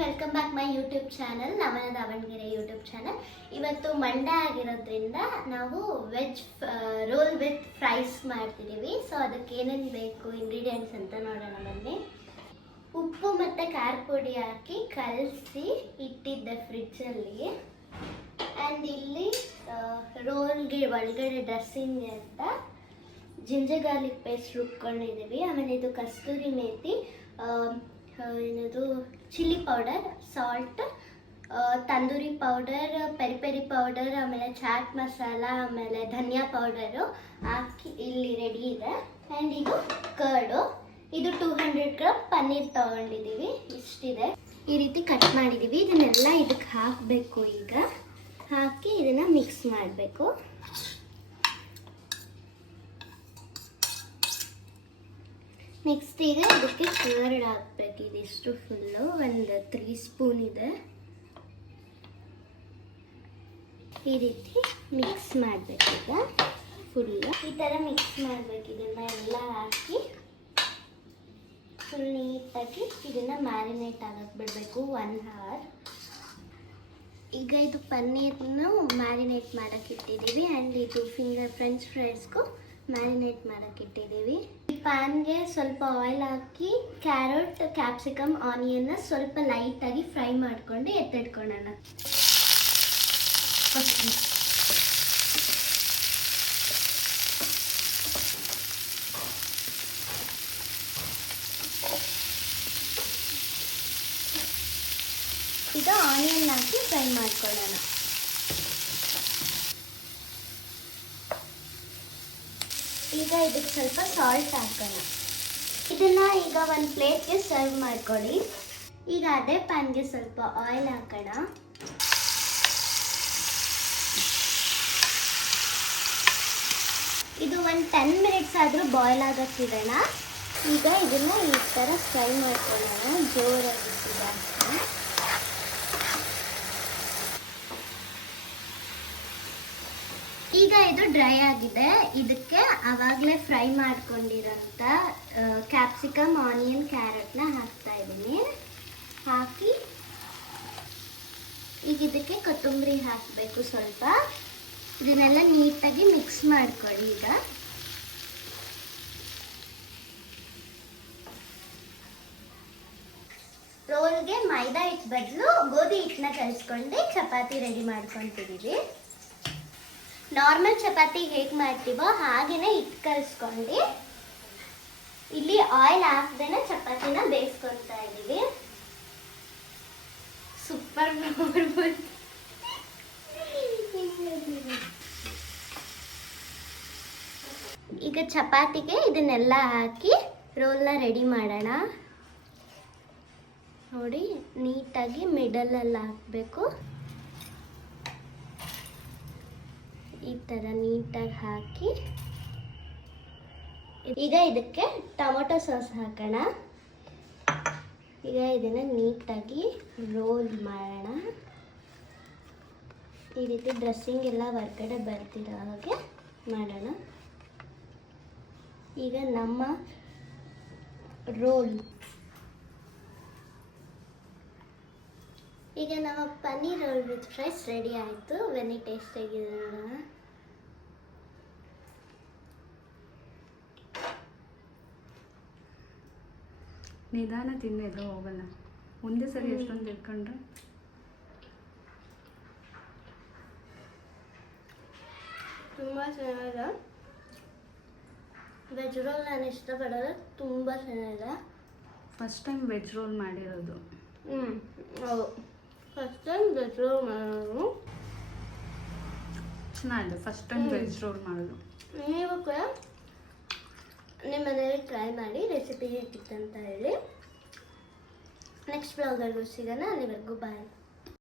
Welcome back my YouTube channel ನವನ Davanagere YouTube channel. ಇವತ್ತು Monday ಆಗಿರೋದ್ರಿಂದ ನಾವು ವೆಜ್ ರೋಲ್ ವಿತ್ ಫ್ರೈಸ್ ಮಾಡ್ತಿದ್ದೀವಿ. ಸೊ ಅದಕ್ಕೆ ಏನೇನು ಬೇಕು ಇಂಗ್ರೀಡಿಯೆಂಟ್ಸ್ ಅಂತ ನೋಡೋಣ ಬನ್ನಿ. ಉಪ್ಪು ಮತ್ತು ಖಾರ ಪುಡಿ ಹಾಕಿ ಕಲಸಿ ಇಟ್ಟಿದ್ದೆ ಫ್ರಿಡ್ಜಲ್ಲಿ. ಆ್ಯಂಡ್ ಇಲ್ಲಿ ರೋಲ್ಗೆ ಒಳಗಡೆ ಡ್ರೆಸ್ಸಿಂಗ್ ಅಂತ ಜಿಂಜರ್ ಗಾರ್ಲಿಕ್ ಪೇಸ್ಟ್ ರುಬ್ಕೊಂಡಿದ್ದೀವಿ. ಆಮೇಲೆ ಇದು ಕಸ್ತೂರಿ ಮೇಥಿ, ಏನದು chilli powder, salt, tandoori powder, peri peri powder, ಆಮೇಲೆ ಚಾಟ್ ಮಸಾಲ, ಆಮೇಲೆ ಧನಿಯಾ ಪೌಡರು ಹಾಕಿ ಇಲ್ಲಿ ರೆಡಿ ಇದೆ. ಆ್ಯಂಡ್ ಇದು ಕರ್ಡು, ಇದು 200 ಗ್ರಾಮ್ ಪನ್ನೀರ್ ತೊಗೊಂಡಿದ್ದೀವಿ. ಇಷ್ಟಿದೆ, ಈ ರೀತಿ ಕಟ್ ಮಾಡಿದ್ದೀವಿ. ಇದನ್ನೆಲ್ಲ ಇದಕ್ಕೆ ಹಾಕಬೇಕು. ಈಗ ಹಾಕಿ ಇದನ್ನು ಮಿಕ್ಸ್ ಮಾಡಬೇಕು. ನೆಕ್ಸ್ಟ್ ಈಗ ಇದಕ್ಕೆ ಕರ್ಡ್ ಹಾಕ್ಬೇಕು. ಇದಿಷ್ಟು ಫುಲ್ಲು ಒಂದು 3 ಸ್ಪೂನ್ ಇದೆ. ಈ ರೀತಿ ಮಿಕ್ಸ್ ಮಾಡಬೇಕು. ಈಗ ಫುಲ್ಲು ಈ ಥರ ಮಿಕ್ಸ್ ಮಾಡಬೇಕು. ಇದನ್ನು ಎಲ್ಲ ಹಾಕಿ ಫುಲ್ ನೀಟಾಗಿ ಇದನ್ನು ಮ್ಯಾರಿನೇಟ್ ಆಗಕ್ಕೆ ಬಿಡಬೇಕು 1 ಅವರ್. ಈಗ ಇದು ಪನ್ನೀರ್ನು ಮ್ಯಾರಿನೇಟ್ ಮಾಡೋಕ್ಕೆ ಇಟ್ಟಿದ್ದೀವಿ. ಆ್ಯಂಡ್ ಇದು ಫ್ರೆಂಚ್ ಫ್ರೈಸ್ಗೂ ಮ್ಯಾರಿನೇಟ್ ಮಾಡೋಕ್ಕೆ ಇಟ್ಟಿದ್ದೀವಿ. ಈ ಪ್ಯಾನ್ಗೆ ಸ್ವಲ್ಪ ಆಯಿಲ್ ಹಾಕಿ ಕ್ಯಾರೆಟ್, ಕ್ಯಾಪ್ಸಿಕಮ್, ಆನಿಯನ್ನ ಸ್ವಲ್ಪ ಲೈಟಾಗಿ ಫ್ರೈ ಮಾಡ್ಕೊಂಡು ಎತ್ತಿಟ್ಕೊಳ್ಳೋಣ. ಈಗ ಆನಿಯನ್ ಹಾಕಿ ಫ್ರೈ ಮಾಡ್ಕೊಳ್ಳೋಣ. ಈಗ ಇದಕ್ಕೆ ಸ್ವಲ್ಪ ಸಾಲ್ಟ್ ಹಾಕೋಣ. ಇದನ್ನು ಈಗ ಒಂದು ಪ್ಲೇಟ್ಗೆ ಸರ್ವ್ ಮಾಡ್ಕೊಳ್ಳಿ. ಈಗ ಅದೇ ಪ್ಯಾನ್ಗೆ ಸ್ವಲ್ಪ ಆಯಿಲ್ ಹಾಕೋಣ. ಇದು ಒಂದು 10 ಮಿನಿಟ್ಸ್ ಆದರೂ ಬಾಯ್ಲ್ ಆಗೋಕ್ಕಿಡೋಣ. ಈಗ ಇದನ್ನು ಈ ಥರ ಫ್ರೈ ಮಾಡ್ಕೊಳ್ಳೋಣ ಜೋರಾಗಿ. ಈಗ ಇದು ಡ್ರೈ ಆಗಿದೆ. ಇದಕ್ಕೆ ಆವಾಗಲೇ ಫ್ರೈ ಮಾಡ್ಕೊಂಡಿರೋಂಥ ಕ್ಯಾಪ್ಸಿಕಮ್, ಆನಿಯನ್, ಕ್ಯಾರೆಟ್ನ ಹಾಕ್ತಾ ಇದ್ದೀನಿ. ಹಾಕಿ ಈಗ ಇದಕ್ಕೆ ಕೊತ್ತಂಬರಿ ಹಾಕಬೇಕು ಸ್ವಲ್ಪ. ಇದನ್ನೆಲ್ಲ ನೀಟಾಗಿ ಮಿಕ್ಸ್ ಮಾಡ್ಕೊಳ್ಳಿ. ಈಗ ರೋಲ್ಗೆ ಮೈದಾ ಹಿಟ್ಟು ಬದಲು ಗೋಧಿ ಹಿಟ್ಟನ್ನ ಕಲಿಸ್ಕೊಂಡು ಚಪಾತಿ ರೆಡಿ ಮಾಡ್ಕೊತಿದ್ದೀವಿ. ನಾರ್ಮಲ್ ಚಪಾತಿ ಹೇಗೆ ಮಾಡ್ತೀವೋ ಹಾಗೇನೆ ಹಿಟ್ಟು ಕಲಿಸ್ಕೊಂಡು ಇಲ್ಲಿ ಆಯಿಲ್ ಹಾಕ್ದೇನೆ ಚಪಾತಿನ ಬೇಯಿಸ್ಕೊತಾ ಇದ್ದೀವಿ. ಸೂಪರ್. ಈಗ ಚಪಾತಿಗೆ ಇದನ್ನೆಲ್ಲ ಹಾಕಿ ರೋಲ್ನ ರೆಡಿ ಮಾಡೋಣ. ನೋಡಿ, ನೀಟಾಗಿ ಮಿಡಲಲ್ಲಿ ಹಾಕಬೇಕು. ಈ ಥರ ನೀಟಾಗಿ ಹಾಕಿ ಈಗ ಇದಕ್ಕೆ ಟೊಮೊಟೊ ಸಾಸ್ ಹಾಕೋಣ. ಈಗ ಇದನ್ನು ನೀಟಾಗಿ ರೋಲ್ ಮಾಡೋಣ. ಈ ರೀತಿ ಡ್ರೆಸ್ಸಿಂಗ್ ಎಲ್ಲ ಹೊರಗಡೆ ಬರ್ತಿರೋ ಹಾಗೆ ಮಾಡೋಣ. ಈಗ ನಮ್ಮ ರೋಲ್, ಈಗ ನಮ್ಮ paneer roll with fries ready ಆಯಿತು. ವೆರಿ ಟೇಸ್ಟಿಯಾಗಿದೆ ನೋಡೋಣ. ನಿಧಾನ ತಿನ್ನೋದು ಹೋಗಲ್ಲ. ಒಂದೇ ಸರಿ ಎಷ್ಟೊಂದು ತಿಳ್ಕೊಂಡ್ರೆ ತುಂಬ ಚೆನ್ನಾಗಿದೆ. ವೆಜ್ ರೋಲ್ ನಾನು ಇಷ್ಟಪಡೋದು, ತುಂಬ ಚೆನ್ನಾಗಿದೆ. ಫಸ್ಟ್ ಟೈಮ್ ವೆಜ್ ರೋಲ್ ಮಾಡಿರೋದು. ಹೌದು, ಫಸ್ಟ್ ಟೈಮ್ ವೆಜ್ ರೋಲ್ ಮಾಡೋದು. ಚೆನ್ನಾಗಿದೆ ಫಸ್ಟ್ ಟೈಮ್ ವೆಜ್ ರೋಲ್ ಮಾಡೋದು. ನೀವು ಕೂಡ ನಿಮ್ಮ ಮನೆಯಲ್ಲಿ ಟ್ರೈ ಮಾಡಿ ರೆಸಿಪಿ ಹೇಗಿತ್ತು ಅಂತ ಹೇಳಿ. ನೆಕ್ಸ್ಟ್ ಬ್ಲಾಗಲ್ಲೂ ಸಿಗೋಣ. ಅಲ್ಲಿವರೆಗೂ ಬಾಯ್.